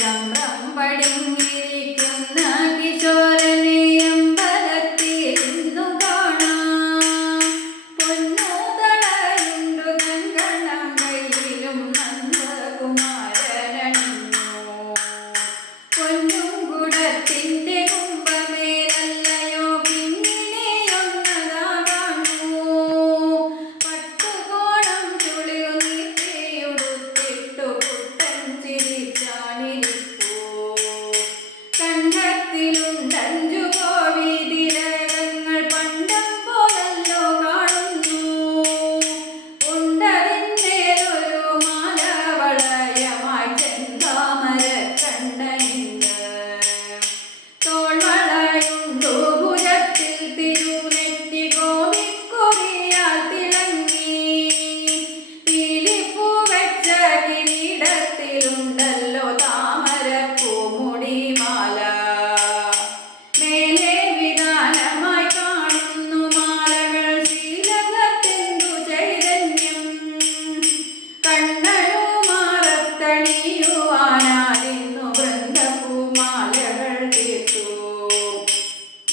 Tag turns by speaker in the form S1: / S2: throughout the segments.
S1: ചമ്രം പടിഞ്ഞിരിക്കുന്ന കിശോരനെ അമ്പലത്തിരുന്നു കാണാം പൊന്നു തളയുണ്ടു കങ്കണം കയ്യിലും നന്ദകുമാരനു പൊന്നു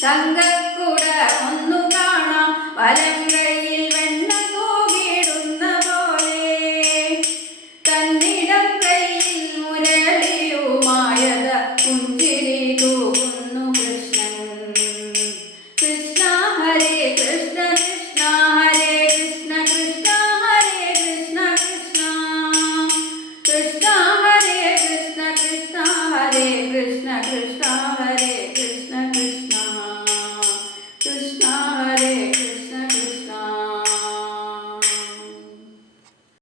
S1: തങ്കക്കുടമൊന്നു കാണാം. വലം